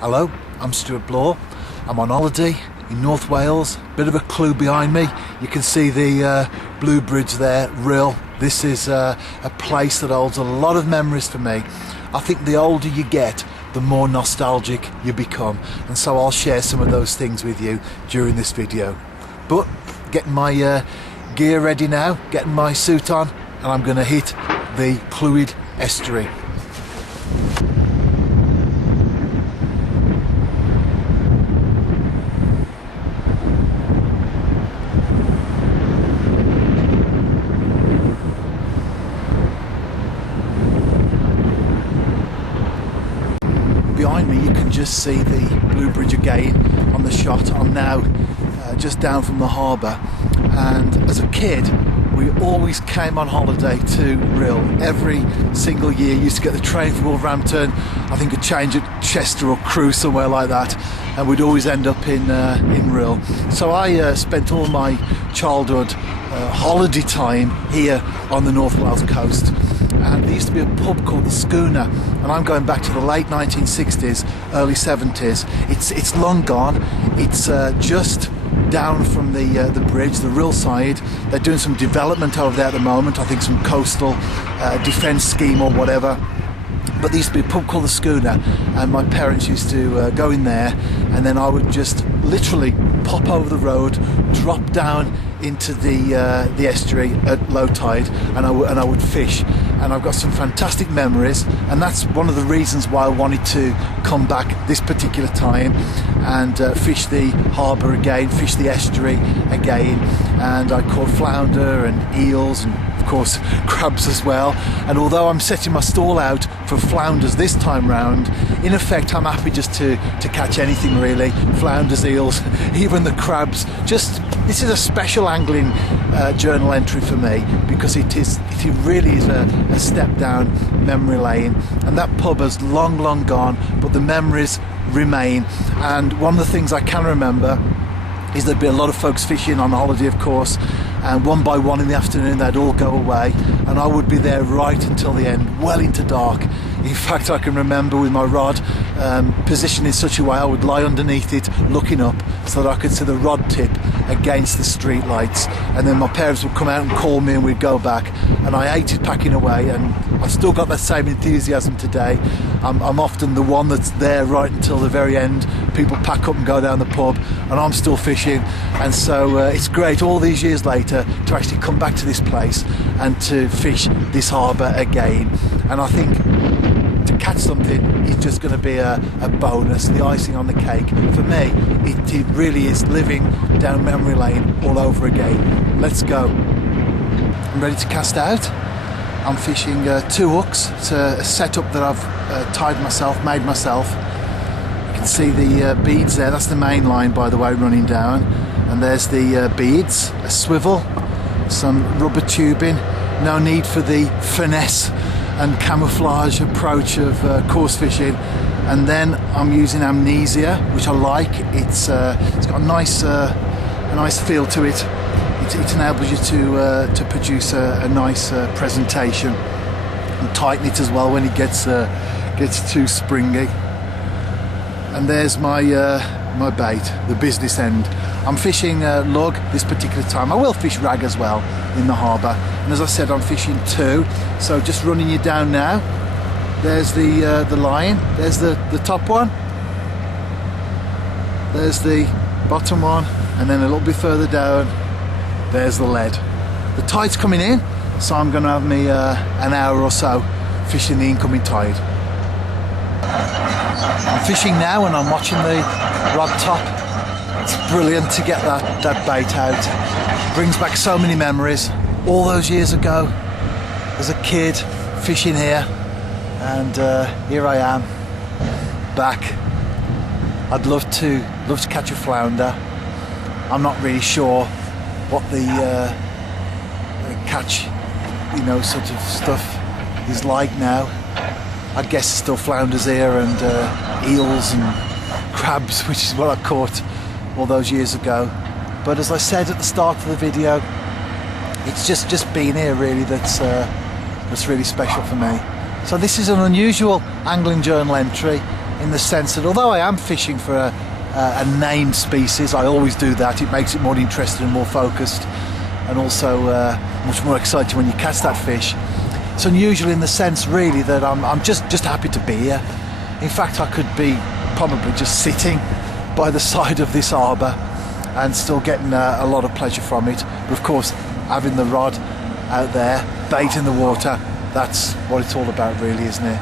Hello, I'm Stuart Bloor. I'm on holiday in North Wales. Bit of a clue behind me. You can see the blue bridge there, Rhyl. This is a place that holds a lot of memories for me. I think the older you get, the more nostalgic you become. And so I'll share some of those things with you during this video. But getting my gear ready now, getting my suit on, and I'm going to hit the Clwyd estuary. Behind me you can just see the blue bridge again on the shot. I'm now just down from the harbour, and as a kid we always came on holiday to Rhyl. Every single year used to get the train from Wolverhampton, I think a change at Chester or Crewe, somewhere like that, and we'd always end up in Rhyl. So I spent all my childhood holiday time here on the North Wales coast. And there used to be a pub called the Schooner, and I'm going back to the late 1960s, early 70s. It's long gone. It's just down from the bridge, the Rhyl side. They're doing some development over there at the moment. I think some coastal defence scheme or whatever. But there used to be a pub called the Schooner, and my parents used to go in there, and then I would just literally pop over the road, drop down into the estuary at low tide, and I would fish. And I've got some fantastic memories, and that's one of the reasons why I wanted to come back this particular time and fish the harbour again, fish the estuary again. And I caught flounder and eels and of course crabs as well. And although I'm setting my stall out for flounders this time round, in effect I'm happy just to catch anything really. Flounders, eels, even the crabs. This is a special angling journal entry for me, because it really is a step down memory lane, and that pub has long gone, but the memories remain. And one of the things I can remember is there'd be a lot of folks fishing on holiday, of course, and one by one in the afternoon they'd all go away, and I would be there right until the end, well into dark. In fact, I can remember with my rod positioned in such a way I would lie underneath it looking up so that I could see the rod tip against the street lights, and then my parents would come out and call me and we'd go back. And I hated packing away, and I've still got that same enthusiasm today. I'm often the one that's there right until the very end. People pack up and go down the pub and I'm still fishing, and so it's great all these years later to actually come back to this place and to fish this harbour again. And I think to catch something is just going to be a bonus, the icing on the cake. For me, it really is living down memory lane all over again. Let's go. I'm ready to cast out. I'm fishing 2 hooks. It's a setup that I've made myself. You can see the beads there. That's the main line, by the way, running down. And there's the beads, a swivel, some rubber tubing. No need for the finesse and camouflage approach of coarse fishing. And then I'm using amnesia, which I like. It's got a nice feel to it. It enables you to produce a nice presentation, and tighten it as well when it gets too springy. And there's my bait, the business end. I'm fishing lug this particular time. I will fish rag as well in the harbour, and as I said, I'm fishing 2. So just running you down now. There's the line. There's the top one. There's the bottom one, and then a little bit further down, there's the lead. The tide's coming in, so I'm going to have me an hour or so fishing the incoming tide. I'm fishing now and I'm watching the rod top. It's brilliant to get that bait out. Brings back so many memories. All those years ago, as a kid, fishing here, and here I am, back. I'd love to catch a flounder. I'm not really sure what the catch, sort of stuff is like now. I guess there's still flounders here, and eels and crabs, which is what I caught all those years ago. But as I said at the start of the video, it's just being here really that's really special for me. So this is an unusual angling journal entry. in the sense that although I am fishing for a named species, I always do that. It makes it more interesting and more focused, and also much more exciting when you catch that fish. It's unusual in the sense really that I'm just happy to be here. In fact, I could be probably just sitting by the side of this harbour and still getting a lot of pleasure from it. But of course, having the rod out there, bait in the water, that's what it's all about really, isn't it?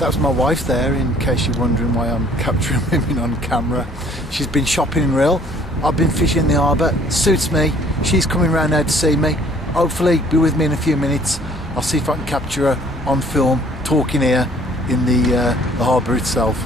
That was my wife there, in case you're wondering why I'm capturing women on camera. She's been shopping in Rhyl. I've been fishing in the harbour. Suits me. She's coming round now to see me. Hopefully be with me in a few minutes. I'll see if I can capture her on film, talking here in the harbour itself.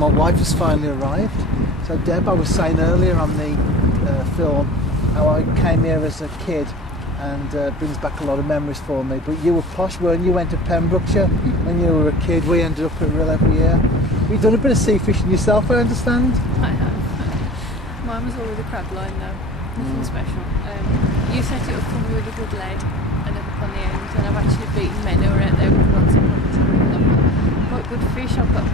My wife has finally arrived. So Deb, I was saying earlier on the film how I came here as a kid, and brings back a lot of memories for me. But you were posh, weren't you? Went to Pembrokeshire when you were a kid. We ended up at Rhyl every year. You've done a bit of sea fishing yourself, I understand? I have. Mine was all with a crab line though, nothing special. You set it up for me with a good lead and up on the end, and I've actually beaten men who are out there with rods and rods. Quite good fish. I've got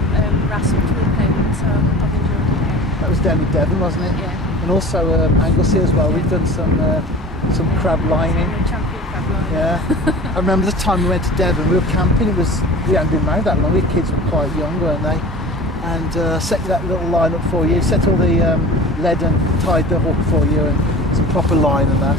wrestled to a pound, so I've enjoyed it. That was down in Devon, wasn't it? Yeah. And also Anglesey as well. Yeah. We've done some crab lining. Champion crab lining. Yeah. I remember the time we went to Devon. We were camping. We hadn't been married that long. We kids were quite young, weren't they? And set that little line up for you. Set all the lead and tied the hook for you, and some proper line and that.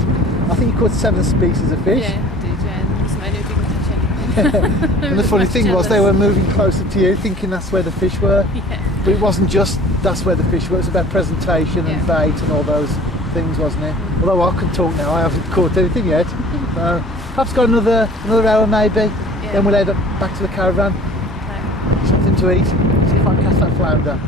I think you caught 7 species of fish. Yeah, I did. Yeah, and there was many who didn't catch anything. And the funny thing was, they were moving closer to you, thinking that's where the fish were. Yeah. But it wasn't just that's where the fish were. It was about presentation and bait and all those things, wasn't it? Although I can talk now, I haven't caught anything yet. Perhaps got another hour maybe. Yeah. Then we'll head up back to the caravan. Okay. Something to eat. See if I can catch that flounder.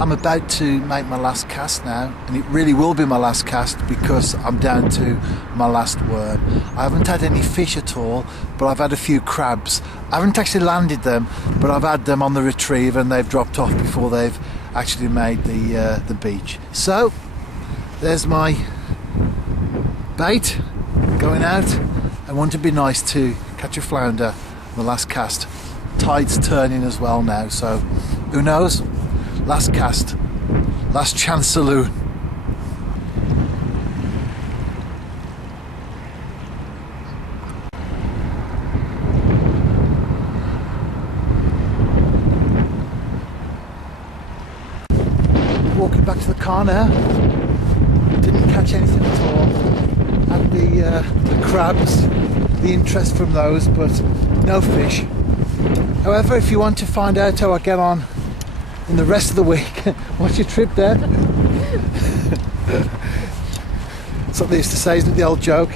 I'm about to make my last cast now, and it really will be my last cast because I'm down to my last worm. I haven't had any fish at all, but I've had a few crabs. I haven't actually landed them, but I've had them on the retrieve and they've dropped off before they've actually made the beach. So there's my bait going out. I want to be nice to catch a flounder on the last cast. Tide's turning as well now, so who knows? Last cast, last chance saloon. Walking back to the car now. Didn't catch anything at all. Had the crabs, the interest from those, but no fish. However, if you want to find out how I get on in the rest of the week, what's your trip there? That's what they used to say, isn't it, the old joke?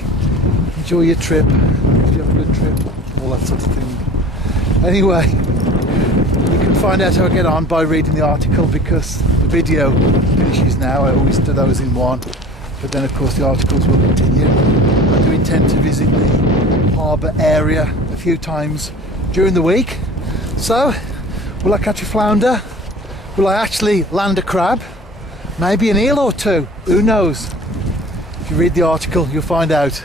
Enjoy your trip, if you have a good trip, all that sort of thing. Anyway, you can find out how I get on by reading the article, because the video finishes now. I always do those in one, but then of course the articles will continue. I do intend to visit the harbour area a few times during the week. So, will I catch a flounder? Will I actually land a crab? Maybe an eel or two, who knows? If you read the article, you'll find out.